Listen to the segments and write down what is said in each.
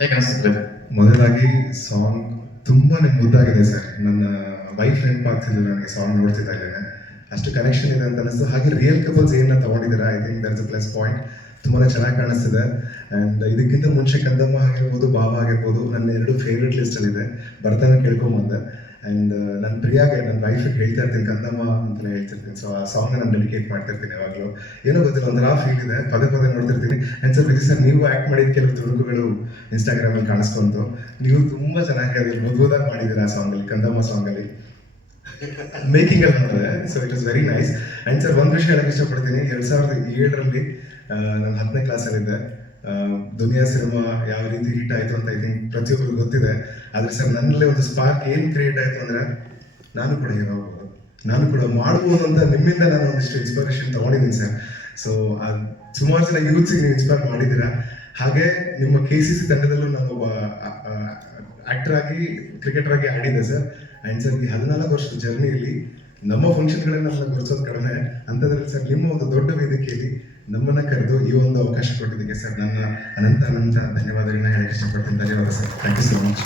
ಹೇಗೆ ಅನಿಸ್ತದೆ? ಮೊದಲಾಗಿ ಸಾಂಗ್ ತುಂಬಾನೇ ಮುದ್ದಾಗಿದೆ ಸರ್. ನನ್ನ ವೈಫ್ ನೆನಪಾಗ್ತಿದ್ರು ನನಗೆ ಸಾಂಗ್ ನೋಡ್ತಿದ್ದ ಇದ್ದೇನೆ. ಅಷ್ಟು ಕನೆಕ್ಷನ್ ಇದೆ ಅಂತ ಅನಿಸ್ತು. ಹಾಗೆ ರಿಯಲ್ ಕಪಲ್ಸ್ ಏನ ತಗೊಂಡಿದ್ದೀರಾ, I think that's a plus point. ತುಂಬಾನೇ ಚೆನ್ನಾಗಿ ಕಾಣಿಸ್ತಿದೆ. ಆ್ಯಂಡ್ ಇದಕ್ಕಿಂತ ಮುಂಚೆ ಕಂದಮ್ಮ ಆಗಿರ್ಬೋದು, ಬಾಬಾ ಆಗಿರ್ಬೋದು, ನನ್ನ 2 ಫೇವ್ರೆಟ್ ಲಿಸ್ಟಲ್ಲಿದೆ. ಬರ್ತಾನೆ ಕೇಳ್ಕೊಂಬಂದೆ. ಆ್ಯಂಡ್ ನನ್ನ ಪ್ರಿಯಾಗೆ, ನನ್ನ ವೈಫಿಗೆ ಹೇಳ್ತಾ ಇರ್ತೀನಿ ಕಂದಮ್ಮ ಅಂತಲೇ ಹೇಳ್ತಿರ್ತೀನಿ. ಸೊ ಆ ಸಾಂಗ್ನ ನಾನು ಡೆಡಿಕೇಟ್ ಮಾಡ್ತಿರ್ತೀನಿ ಯಾವಾಗಲೂ. ಏನೋ ಗೊತ್ತಿಲ್ಲ, ಒಂಥರ ಫೀಲ್ ಇದೆ, ಪದೇ ಪದೇ ನೋಡ್ತಿರ್ತೀನಿ. ಆ್ಯಂಡ್ ಸರ್ ವಿಜಯ್ ಸರ್, ನೀವು ಆ್ಯಕ್ಟ್ ಮಾಡಿದ ಕೆಲವು ತುಣುಕುಗಳು ಇನ್ಸ್ಟಾಗ್ರಾಮಲ್ಲಿ ಕಾಣಿಸ್ಕೊಂತು. ನೀವು ತುಂಬ ಚೆನ್ನಾಗಿ ಮದುವಾದಾಗ ಮಾಡಿದ್ದೀರಾ ಆ ಸಾಂಗಲ್ಲಿ, ಕಂದಮ್ಮ ಸಾಂಗಲ್ಲಿ ಮೇಕಿಂಗ್ ಅಲ್ಲಿ ನೋಡಿದೆ. So it is very nice. And sir ಒಂದು ವಿಷಯ ಹೇಳಕ್ಕೆ ಇಷ್ಟಪಡ್ತೀನಿ. 2007ರಲ್ಲಿ ನಾನು 10ನೇ ಕ್ಲಾಸಲ್ಲಿದ್ದೆ. ದುನಿಯಾ ಸಿನಿಮಾ ಯಾವ ರೀತಿ ಹಿಟ್ ಆಯಿತು ಅಂತ ಐ ಥಿಂಕ್ ಪ್ರತಿಯೊಬ್ಬರಿಗೂ ಗೊತ್ತಿದೆ. ಆದರೆ ಸರ್ ನನ್ನಲ್ಲೇ ಒಂದು ಸ್ಪಾರ್ಕ್ ಏನು ಕ್ರಿಯೇಟ್ ಆಯಿತು ಅಂದರೆ, ನಾನು ಕೂಡ ಹೀರೋ ಆಗ್ಬೋದು, ನಾನು ಕೂಡ ಮಾಡ್ಬೋದು ಅಂತ ನಿಮ್ಮಿಂದ ನಾನು ಒಂದಿಷ್ಟು ಇನ್ಸ್ಪಿರೇಷನ್ ತೊಗೊಂಡಿದ್ದೀನಿ ಸರ್. ಸೊ ಸುಮಾರು ಜನ ಯೂತ್ಸಿಗೆ ನೀವು ಇನ್ಸ್ಪೈರ್ ಮಾಡಿದ್ದೀರಾ. ಹಾಗೆ ನಿಮ್ಮ KCC ತಂಡದಲ್ಲೂ ನಾನು ಒಬ್ಬ ಆ್ಯಕ್ಟರ್ ಆಗಿ, ಕ್ರಿಕೆಟರ್ ಆಗಿ ಆಡಿದ್ದೆ ಸರ್. ಆ್ಯಂಡ್ ಸರ್ ಈ 14 ವರ್ಷದ ಜರ್ನಿಯಲ್ಲಿ ನಮ್ಮ ಫಂಕ್ಷನ್ಗಳನ್ನ ನಮ್ಮನ್ನ ಗುರುತಿಸೋದು ಕಡಿಮೆ ಅಂಥದ್ರಲ್ಲಿ ಸರ್ ನಿಮ್ಮ ಒಂದು ದೊಡ್ಡ ವೇದಿಕೆಯಲ್ಲಿ ನಮ್ಮನ್ನ ಕರೆದು ಈ ಒಂದು ಅವಕಾಶ ಕೊಟ್ಟಿದ್ದಕ್ಕೆ ಸರ್ ನನ್ನ ಅನಂತ ಧನ್ಯವಾದಗಳನ್ನ ಹೇಳಕ್ಕೆ ಇಷ್ಟಪಡ್ತೀನಿ. ಧನ್ಯವಾದ sir. Thank you so much.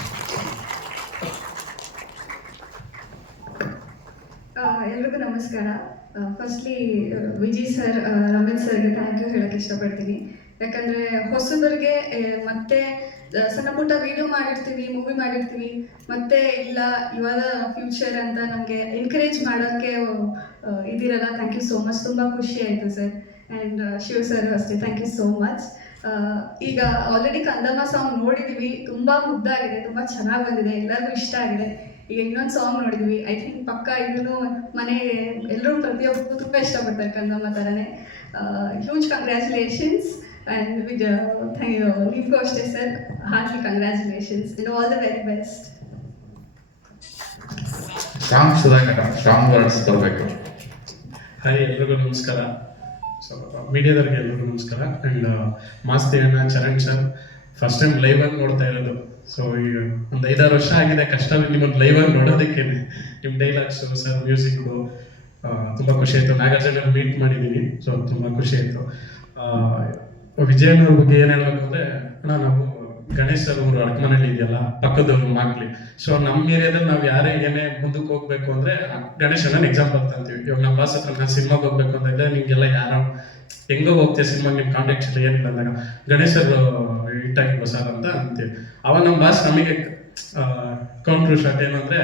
ಎಲ್ರಿಗೂ ನಮಸ್ಕಾರ. ಫಸ್ಟ್ಲಿ ವಿಜಯ್ ಸರ್, ರಮೇಶ್ ಸರ್ಗೆ ಥ್ಯಾಂಕ್ ಯು ಹೇಳಕ್ಕೆ ಇಷ್ಟಪಡ್ತೀನಿ. ಯಾಕಂದರೆ ಹೊಸಬರಿಗೆ ಮತ್ತೆ ಸಣ್ಣ ಪುಟ್ಟ ವಿಡಿಯೋ ಮಾಡಿರ್ತೀವಿ, ಮೂವಿ ಮಾಡಿರ್ತೀವಿ, ಮತ್ತೆ ಇಲ್ಲ ಇವಾಗ ಫ್ಯೂಚರ್ ಅಂತ ನಮಗೆ ಎನ್ಕರೇಜ್ ಮಾಡೋಕ್ಕೆ ಇದಿರಲ್ಲ. Thank you so much. ತುಂಬ ಖುಷಿ ಆಯಿತು ಸರ್. ಆ್ಯಂಡ್ ಶಿವ ಸರ್ ಅಷ್ಟೇ, ಥ್ಯಾಂಕ್ ಯು ಸೋ ಮಚ್. ಈಗ ಆಲ್ರೆಡಿ ಕಂದಮ್ಮ ಸಾಂಗ್ ನೋಡಿದ್ದೀವಿ, ತುಂಬ ಮುದ್ದಾಗಿದೆ, ತುಂಬ ಚೆನ್ನಾಗಿ ಬಂದಿದೆ, ಎಲ್ಲರಿಗೂ ಇಷ್ಟ ಆಗಿದೆ. ಈಗ ಇನ್ನೊಂದು ಸಾಂಗ್ ನೋಡಿದ್ವಿ, ಐ ಥಿಂಕ್ ಪಕ್ಕ ಇದನ್ನು ಮನೆ ಎಲ್ಲರೂ ಪ್ರತಿಯೊಬ್ಬರು ತುಂಬ ಇಷ್ಟಪಡ್ತಾರೆ ಕಂದಮ್ಮ ಥರನೇ. Huge congratulations. And thank you, ನಿಮಗೂ ಅಷ್ಟೇ sir, heartly congratulations and all the very best. Song Sudhakara strong words ಬರಬೇಕು. ಹಾಯ್, ಎಲ್ರಿಗೂ ನಮಸ್ಕಾರ. ಸೊ ಮೀಡಿಯಾದವ್ರಿಗೆ ಎಲ್ರಿಗೂ ನಮಸ್ಕಾರ. ಆ್ಯಂಡ್ ಮಾಸ್ತಿಯನ್ನ Charan sir first time live ಆಗಿ ನೋಡ್ತಾ ಇರೋದು. ಸೊ ಈಗ ಒಂದು 5-6 ವರ್ಷ ಆಗಿದೆ ಕಷ್ಟ ನಿಮ್ಮನ್ನು ಲೈವ್ ಆಗಿ ನೋಡೋದಕ್ಕೆ. ನಿಮ್ಮ ಡೈಲಾಗ್ಸು ಸರ್, ಮ್ಯೂಸಿಕ್ಕು ತುಂಬ ಖುಷಿ ಆಯಿತು. ನಾಗಾರ್ಜುನ ಮೀಟ್ ಮಾಡಿದ್ದೀನಿ, ಸೊ ತುಂಬ ಖುಷಿ ಆಯಿತು. ವಿಜಯನವ್ರ ಬಗ್ಗೆ ಏನು ಹೇಳಬೇಕು ಅಂದರೆ, ನಾವು ಗಣೇಶ್ ಸರ್ ಅವರು ಅಡ್ಕಮನೆಯಲ್ಲಿ ಇದೆಯಲ್ಲ, ಪಕ್ಕದವ್ರು ಮಾಗ್ಲಿ. ಸೊ ನಮ್ಮ ಏರಿಯಾದಲ್ಲಿ ನಾವು ಯಾರೇ ಏನೇ ಮುಂದಕ್ಕೆ ಹೋಗ್ಬೇಕು ಅಂದರೆ ಗಣೇಶನ ಎಕ್ಸಾಂಪಲ್ ಅಂತೀವಿ. ಇವಾಗ ನಮ್ಮ ಬಾಸ್ ಹತ್ರ ನಾನು ಸಿನಿಮಾಗೆ ಹೋಗ್ಬೇಕು ಅಂದಾಗ ನಿಮಗೆಲ್ಲ ಯಾರೋ ಹೆಂಗೋ ಹೋಗ್ತೀವಿ ಸಿನಿಮಾಗೆ, ನಿಮ್ಮ ಕಾಂಟ್ಯಾಕ್ಟ್ಸ್ ಇಲ್ಲ ಏನಿಲ್ಲ ಅಂದಾಗ ಗಣೇಶ್ ಸರ್ ಹಿಟ್ಟಾಗಿಲ್ವ ಸರ್ ಅಂತ ಅಂತೀವಿ. ಅವಾಗ ನಮ್ಮ ಬಾಸ್ ನಮಗೆ ಕೌಂಟ್ರ್ ಶಾಟ್ ಏನಂದರೆ,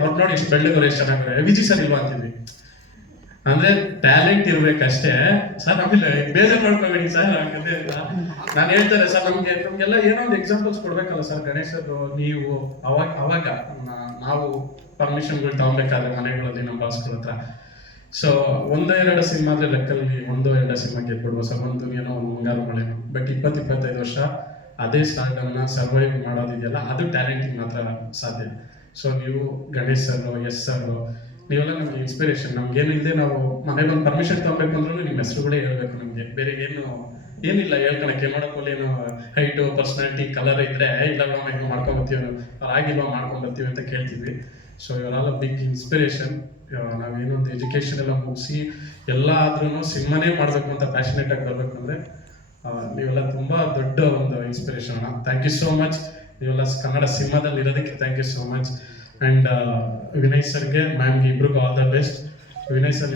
ಅವ್ರು ನೋಡಿ ಇಷ್ಟು ಬೆಳ್ಳಗರು ಎಷ್ಟು ಚೆನ್ನಾಗಿ ವಿಜಯ್ ಸರ್ ಇಲ್ವಾ ಅಂತೀವಿ. ಅಂದ್ರೆ ಟ್ಯಾಲೆಂಟ್ ಇರ್ಬೇಕಷ್ಟೇ ಸರ್. ಆಮೇಲೆ ಬೇಜಾರು ಮಾಡ್ಕೋಬೇಡಿ ಸರ್. ನಾನು ಹೇಳ್ತಾರೆ ಸರ್, ನಮ್ಗೆಲ್ಲ ಏನೋ ಒಂದು ಎಕ್ಸಾಂಪಲ್ಸ್ ಕೊಡ್ಬೇಕಲ್ಲ ಸರ್. ಗಣೇಶ್ ನೀವು ಅವಾಗ ನಾವು ಪರ್ಮಿಷನ್ಗಳು ತಗೊಬೇಕಾದ್ರೆ ಮನೆಗಳಲ್ಲಿ ನಮ್ಮ ಬಾಸ್ಗಳ ಹತ್ರ. ಸೊ 1-2 ಸಿನಿಮಾದ್ರೆ ಲೆಕ್ಕಲ್ಲಿ 1-2 ಸಿನಿಮಾ ಗೆದ್ಬಿಡ್ಬೋದು ಸರ್. ಒಂದು ಏನೋ ಒಂದು ಮುಂಗಾರು ಮಳೆನೋ. ಬಟ್ 20-25 ವರ್ಷ ಅದೇ ಸ್ಟಾರ್ಡಮ್ನ ಸರ್ವೈವ್ ಮಾಡೋದಿದೆಯಲ್ಲ, ಅದು ಟ್ಯಾಲೆಂಟಿಗೆ ಮಾತ್ರ ಸಾಧ್ಯ. ಸೊ ನೀವು ಗಣೇಶ್ ಸರ್, ಎಸ್ ಸರ್, ನೀವೆಲ್ಲ ನಮಗೆ ಇನ್ಸ್ಪಿರೇಷನ್. ನಮ್ಗೇನಿಲ್ಲದೆ ನಾವು ಮನೇಲಿ ಒಂದು ಪರ್ಮಿಷನ್ ತಗೋಬೇಕು ಅಂದ್ರೂ ನಿಮ್ಮ ಹೆಸರುಗಳೇ ಹೇಳ್ಬೇಕು ನಮಗೆ. ಬೇರೆ ಏನಿಲ್ಲ ಹೇಳ್ಕೊಳಕ್ಕೆ. ನೋಡೋಕ್ಕಲ್ಲಿ ಏನೋ ಹೈಟು, ಪರ್ಸ್ನಾಲಿಟಿ, ಕಲರ್ ಇದ್ದರೆ ಇಲ್ಲ ನಾವು ಹೆಂಗೆ ಮಾಡ್ಕೊಂಬರ್ತೀವಿ, ಆಗಿಲ್ವಾ ಮಾಡ್ಕೊಂಬರ್ತೀವಿ ಅಂತ ಕೇಳ್ತೀವಿ. ಸೊ ಇವರೆಲ್ಲ ಬಿಗ್ ಇನ್ಸ್ಪಿರೇಷನ್. ನಾವೇನೊಂದು ಎಜುಕೇಷನ್ ಎಲ್ಲ ಮುಗಿಸಿ ಎಲ್ಲ ಆದ್ರೂ ಸಿನಿಮಾನೇ ಮಾಡಬೇಕು ಅಂತ ಪ್ಯಾಷನೇಟ್ ಆಗಿ ಬರಬೇಕು ಅಂದರೆ ನೀವೆಲ್ಲ ತುಂಬ ದೊಡ್ಡ ಒಂದು ಇನ್ಸ್ಪಿರೇಷನ್ ಅಣ್ಣ. Thank you so much. ನೀವೆಲ್ಲ ಕನ್ನಡ ಸಿನಿಮಾದಲ್ಲಿ ಇರೋದಕ್ಕೆ thank you so much. And Vinay ಸರ್ಗೆ, ಮ್ಯಾಮ್ಗೆ, ಇಬ್ರಿಗೂ all the best. Vinay sir,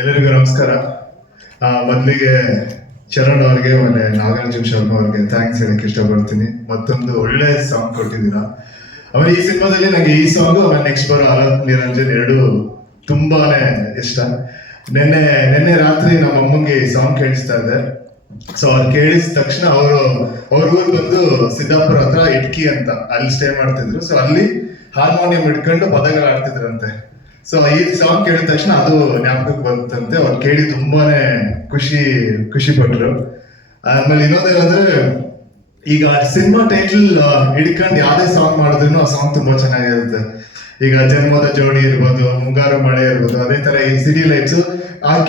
ಎಲ್ಲರಿಗೂ ನಮಸ್ಕಾರ. ಮೊದಲಿಗೆ ಚರಣ್ ಅವ್ರಿಗೆ ಮತ್ತೆ ನಾಗಾರ್ಜುನ ಶರ್ಮಾ ಅವ್ರಿಗೆ ಥ್ಯಾಂಕ್ಸ್ ಹೇಳಕ್ಕೆ ಇಷ್ಟಪಡ್ತೀನಿ. ಮತ್ತೊಂದು ಒಳ್ಳೆ ಸಾಂಗ್ ಕೊಟ್ಟಿದ್ದೀರಾ. ಆಮೇಲೆ ಈ ಸಿನಿಮಾದಲ್ಲಿ ನನಗೆ ಈ ಸಾಂಗು ಆಮೇಲೆ ನೆಕ್ಸ್ಟ್ ಬರೋ ಆಲೋಕ್ ನಿರಂಜನ್ 2 ತುಂಬಾನೇ ಇಷ್ಟ. ನಿನ್ನೆ ರಾತ್ರಿ ನಮ್ಮ ಅಮ್ಮಂಗೆ ಈ ಸಾಂಗ್ ಕೇಳಿಸ್ತಾ ಇದ್ದೆ. ಸೊ ಅವ್ರು ಕೇಳಿದ ತಕ್ಷಣ ಅವ್ರ ಊರು ಬಂದು ಸಿದ್ದಾಪುರ ಹತ್ರ ಇಟ್ಕಿ ಅಂತ ಅಲ್ಲಿ ಸ್ಟೇ ಮಾಡ್ತಿದ್ರು. ಸೊ ಅಲ್ಲಿ ಹಾರ್ಮೋನಿಯಂ ಇಟ್ಕೊಂಡು ಪದಗಳು ಆಡ್ತಿದ್ರಂತೆ. ಸೊ ಈ ಸಾಂಗ್ ಕೇಳಿದ ತಕ್ಷಣ ಅದು ಜ್ಞಾಪಕಕ್ಕೆ ಬಂತಂತೆ. ಅವ್ರು ಕೇಳಿ ತುಂಬಾನೇ ಖುಷಿ ಪಟ್ರು. ಆಮೇಲೆ ಇನ್ನೊಂದೇನಂದ್ರೆ, ಈಗ ಸಿನಿಮಾ ಟೈಟಲ್ ಹಿಡ್ಕೊಂಡು ಯಾವ್ದೇ ಸಾಂಗ್ ಮಾಡಿದ್ರು ಆ ಸಾಂಗ್ ತುಂಬಾ ಚೆನ್ನಾಗಿರುತ್ತೆ. ಈಗ ಜನ್ಮದ ಜೋಡಿ ಇರ್ಬೋದು, ಮುಂಗಾರು ಮಳೆ ಇರ್ಬೋದು, ಅದೇ ತರ ಈ ಸಿಟಿ ಲೈಟ್ಸ್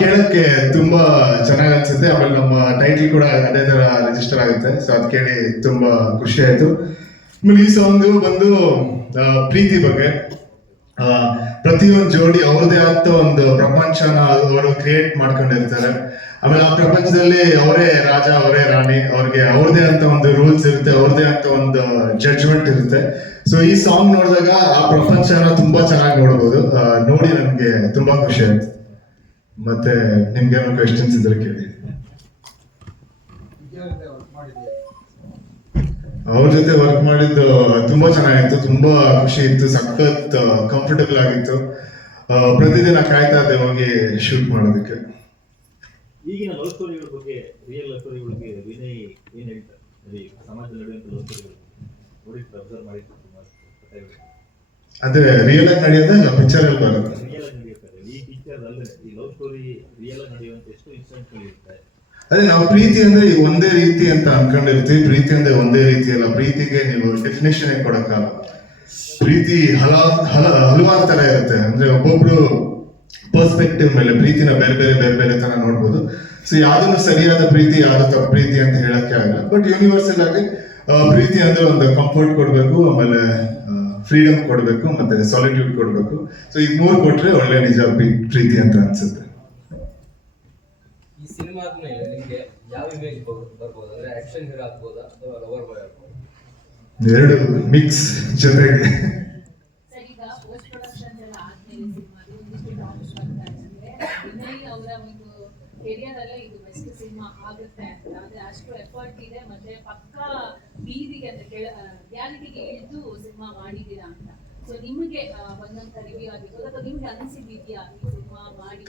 ಕೇಳಕ್ಕೆ ತುಂಬಾ ಚೆನ್ನಾಗಿ ಅನ್ಸುತ್ತೆ. ಆಮೇಲೆ ನಮ್ಮ ಟೈಟಲ್ ಕೂಡ ಅದೇ ತರ ರಿಜಿಸ್ಟರ್ ಆಗುತ್ತೆ. ಸೊ ಅದ್ ಕೇಳಿ ತುಂಬಾ ಖುಷಿ ಆಯ್ತು. ಆಮೇಲೆ ಈ ಸಾಂಗ್ ಬಂದು ಪ್ರೀತಿ ಬಗ್ಗೆ. ಪ್ರತಿಯೊಂದು ಜೋಡಿ ಅವ್ರದೇ ಆದ ಒಂದು ಪ್ರಪಂಚನ ಅವರು ಕ್ರಿಯೇಟ್ ಮಾಡ್ಕೊಂಡಿರ್ತಾರೆ. ಆಮೇಲೆ ಆ ಪ್ರಪಂಚದಲ್ಲಿ ಅವರೇ ರಾಜ, ಅವರೇ ರಾಣಿ, ಅವ್ರಿಗೆ ಅವ್ರದೇ ಅಂತ ಒಂದು ರೂಲ್ಸ್ ಇರುತ್ತೆ, ಅವ್ರದೇ ಅಂತ ಒಂದು ಜಡ್ಜ್ಮೆಂಟ್ ಇರುತ್ತೆ. ಸೊ ಈ ಸಾಂಗ್ ನೋಡಿದಾಗ ಆ ಪ್ರಪಂಚನ ತುಂಬಾ ಚೆನ್ನಾಗಿ ನೋಡ್ಬೋದು. ನೋಡಿ ನಮ್ಗೆ ತುಂಬಾ ಖುಷಿ ಆಯ್ತು. ಮತ್ತೆ ನಿಮ್ಗೆ ಏನೋ ಕ್ವೆಶನ್ಸ್ ಇದ್ರೆ ಕೇಳಿ. ಅವ್ರ ಜೊತೆ ವರ್ಕ್ ಮಾಡಿದ್ದು ತುಂಬಾ ಚೆನ್ನಾಗಿತ್ತು, ತುಂಬಾ ಖುಷಿ ಇತ್ತು, ಸಖತ್ ಕಂಫರ್ಟಬಲ್ ಆಗಿತ್ತು. ಪ್ರತಿದಿನ ಕಾಯ್ತಾ ಇದ್ದೆ ಹೋಗಿ ಶೂಟ್ ಮಾಡೋದಕ್ಕೆ. ಈಗಿನ ಲವ್ ಸ್ಟೋರಿಗಳ ಬಗ್ಗೆ, ರಿಯಲ್ ಲವ್ ಸ್ಟೋರಿಗಳ ಬಗ್ಗೆ ವಿನಯ್ ಏನ್ ಹೇಳ್ತಾರೆ? ಸಮಾಜದಲ್ಲಿ ನಡೆಯುವಂತ ಲವ್ ಸ್ಟೋರಿಗಳು ನೋಡಿ ಅಬ್ಸರ್ವ್ ಮಾಡಿರ್ತಾರೆ. ಅಂದ್ರೆ ರಿಯಲ್ ಆಗಿ ನಡೆಯೋದೇ ಇಲ್ಲ, ಪಿಕ್ಚರ್ ಅಲ್ಲಿ ಬರೋದು. ರಿಯಲ್ ಆಗಿ ನಡೆಯುತ್ತಾರೆ. ಈ ಪಿಕ್ಚರ್ ಅಲ್ಲೇ ಈ ಲವ್ ಸ್ಟೋರಿ ರಿಯಲ್ ಆಗಿ ನಡೆಯುವಂತ ಎಷ್ಟು ಇನ್ಸಿಡೆಂಟ್ಗಳು ಇರುತ್ತೆ. ಅದೇ ನಾವು ಪ್ರೀತಿ ಅಂದ್ರೆ ಒಂದೇ ರೀತಿ ಅಂತ ಅನ್ಕೊಂಡಿರ್ತೀವಿ. ಪ್ರೀತಿ ಅಂದ್ರೆ ಒಂದೇ ರೀತಿ ಅಲ್ಲ. ಪ್ರೀತಿಗೆ ನೀವು ಡೆಫಿನೇಷನ್ ಕೊಡಕ್ಕಾಗಲ್ಲ. ಪ್ರೀತಿ ಹಲವಾರು ತರ ಇರುತ್ತೆ. ಅಂದ್ರೆ ಒಬ್ಬೊಬ್ರು ಪರ್ಸ್ಪೆಕ್ಟಿವ್ ಮೇಲೆ ಪ್ರೀತಿನ ಬೇರೆ ಬೇರೆ ಬೇರೆ ಬೇರೆ ತರ ನೋಡ್ಬೋದು. ಸೊ ಯಾವ್ದನ್ನು ಸರಿಯಾದ ಪ್ರೀತಿ, ಯಾವ್ದು ತಪ್ಪು ಪ್ರೀತಿ ಅಂತ ಹೇಳಕ್ಕೆ ಆಗಲ್ಲ. ಬಟ್ ಯೂನಿವರ್ಸಲ್ ಆಗಿ ಪ್ರೀತಿ ಅಂದ್ರೆ ಒಂದು ಕಂಫರ್ಟ್ ಕೊಡ್ಬೇಕು, ಆಮೇಲೆ ಫ್ರೀಡಮ್ ಕೊಡ್ಬೇಕು, ಮತ್ತೆ ಸಾಲಿಟ್ಯೂಡ್ ಕೊಡ್ಬೇಕು. ಸೊ ಈ ಮೂರು ಕೊಟ್ರೆ ಒಳ್ಳೆ ನಿಜ ಪ್ರೀತಿ ಅಂತ ಅನ್ಸುತ್ತೆ. ಈ ಸಿನಿಮಾದ ಮೇಲೆ ನಿಮಗೆ ಯಾವ ಇಮೇಜ್ ಬರ್ಬೋದು? ಅಂದ್ರೆ ಆಕ್ಷನ್ ಹೀರೋ ಆಗ್ಬೋದಾ ಅಥವಾ ಲವರ್ ಬಾಯ್ ಆಗ್ಬೋದಾ? ಎರಡು ಮಿಕ್ಸ್ ಜೊತೆಗೆ. ಸರ್, ಈಗ ಪೋಸ್ಟ್ ಪ್ರೊಡಕ್ಷನ್ ಎಲ್ಲ ಆದ್ಮೇಲೆ ಸಿನಿಮಾದು ಒಂದಿಷ್ಟು ಡಾಕ್ಟರ್ಸ್ ಬರ್ತಾ ಇದ್ದಾರೆ. ವಿನಯ್ ಅವರ ಒಂದು ಕೆರಿಯರ್ ಅಲ್ಲೇ ಇದು ಬೆಸ್ಟ್ ಸಿನಿಮಾ ಆಗುತ್ತೆ ಅಂತ. ಆದ್ರೆ ಅಷ್ಟು ಎಫರ್ಟ್ ಇದೆ, ಮತ್ತೆ ಪಕ್ಕಾ ಬೀದಿಗೆ ಅಂದ್ರೆ ರಿಯಾಲಿಟಿಗೆ ಇಳಿದು ಸಿನಿಮಾ ಮಾಡಿದ್ದೀರಾ ಅಂತ. ಸೊ ನಿಮಗೆ ಬಂದಂತ ರಿವ್ಯೂ ಆಗಿರ್ಬೋದು ಅಥವಾ ನಿಮ್ಗೆ ಅನಿಸಿದ್ಯಾ ಈ ಸಿನಿಮಾ ಮಾಡಿ?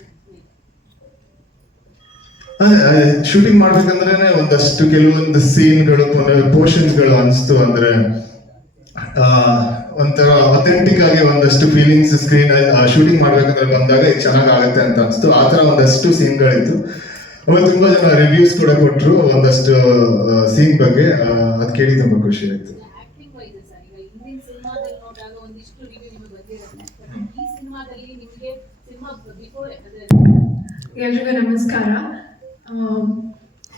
ಶೂಟಿಂಗ್ ಮಾಡ್ಬೇಕಂದ್ರೆ ಒಂದಷ್ಟು ಕೆಲವೊಂದು ಸೀನ್ಗಳು, ಪೋರ್ಷನ್ಸ್ಗಳು ಅನಿಸ್ತು. ಅಂದ್ರೆ ಒಂಥರ ಅಥೆಂಟಿಕ್ ಆಗಿ ಒಂದಷ್ಟು ಫೀಲಿಂಗ್ಸ್ ಸ್ಕ್ರೀನ್ ಶೂಟಿಂಗ್ ಮಾಡ್ಬೇಕಂದ್ರೆ ಬಂದಾಗ ಇದು ಚೆನ್ನಾಗಾಗತ್ತೆ ಅಂತ ಅನಿಸ್ತು. ಆ ಥರ ಒಂದಷ್ಟು ಸೀನ್ಗಳಿತ್ತು. ಆಮೇಲೆ ತುಂಬಾ ಜನ ರಿವ್ಯೂಸ್ ಕೂಡ ಕೊಟ್ಟರು ಒಂದಷ್ಟು ಸೀನ್ ಬಗ್ಗೆ. ಅದು ಕೇಳಿ ತುಂಬಾ ಖುಷಿ ಆಯ್ತು. ಆಕ್ಟಿಂಗ್ ವೈಸ್ ಸರ್, ಈಗ ಹಿಂದಿನ ಸಿನಿಮಾದಲ್ಲಿ ನೋಡಿದಾಗ ಒಂದಿಷ್ಟು ರಿವ್ಯೂ ನಿಮಗೆ ಬಂದಿರುತ್ತೆ. ಈ ಸಿನಿಮಾದಲ್ಲಿ ನಿಮಗೆ ಸಿನಿಮಾ ಬಿಫೋರ್ ಎಲ್ರಿಗೂ ನಮಸ್ಕಾರ.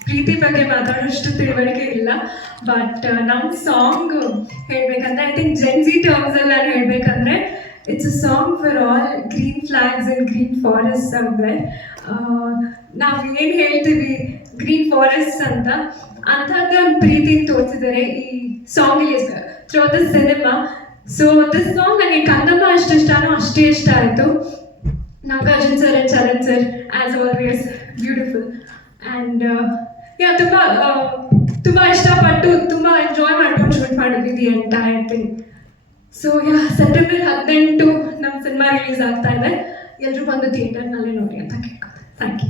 ಪ್ರೀತಿ ಬಗ್ಗೆ ಮಾತಾಡೋಷ್ಟು ತಿಳುವಳಿಕೆ ಇಲ್ಲ, ಬಟ್ ನಮ್ಮ ಸಾಂಗ್ ಹೇಳ್ಬೇಕಂದ್ರೆ ಐ ಥಿಂಕ್ ಜೆನ್ಸಿ ಟರ್ಮ್ಸ್ ಅಲ್ಲಿ ನಾನು ಹೇಳ್ಬೇಕಂದ್ರೆ it's a song for all green flags and green forest ಅಂದ್ರೆ ನಾವು ಏನು ಹೇಳ್ತೀವಿ ಗ್ರೀನ್ ಫಾರೆಸ್ಟ್ ಅಂತ, ಅಂಥದ್ದೇ ಒಂದು ಪ್ರೀತಿ ತೋರಿಸಿದ್ದಾರೆ ಈ ಸಾಂಗಲ್ಲಿ through the cinema. So this song ನನಗೆ ಕಂದಮ್ಮ ಅಷ್ಟು ಇಷ್ಟನೋ ಅಷ್ಟೇ ಇಷ್ಟ ಆಯಿತು. Nagarjun sir and Charan sir as always beautiful. And yeah ತುಂಬ ಇಷ್ಟಪಟ್ಟು ತುಂಬ ಎಂಜಾಯ್ ಮಾಡ್ಕೊಂಡು ಶೂಟ್ ಮಾಡಿದ್ವಿ the entire thing. So yeah September 18 ನಮ್ಮ ಸಿನಿಮಾ ರಿಲೀಸ್ ಆಗ್ತಾ ಇದೆ. ಎಲ್ಲರೂ ಬಂದು ಥಿಯೇಟರ್ನಲ್ಲೇ ನೋಡಿ ಅಂತ ಕೇಳ್ಕೊತೀನಿ. Thank you.